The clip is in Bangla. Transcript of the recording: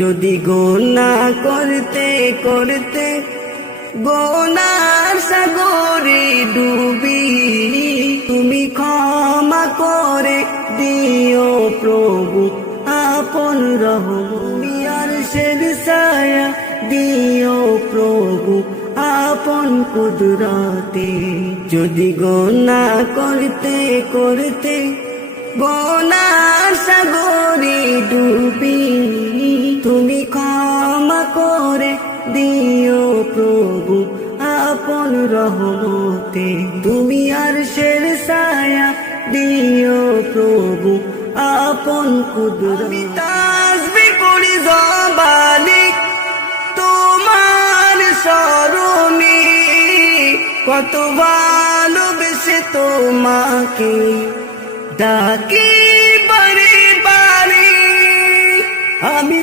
যদি গুনাহ করতে করতে গুনার সাগরে ডুবি, তুমি ক্ষমা করে দিও প্রভু আপন রহম, আরশের ছায়া দিও প্রভু আপন কুদরতে। যদি গুনাহ করতে করতে গুনার সাগরে ডুবি, তুমি ক্ষমা করে দিও প্রভু আপন রহমতে। তুমি আরশের ছায়া দিও প্রভু আপন কুদরতে। তাসবিহ পড়ি জবানে তোমার স্মরণে, কত ভালোবেসে তোমাকে ডাকি বারে বারে আমি।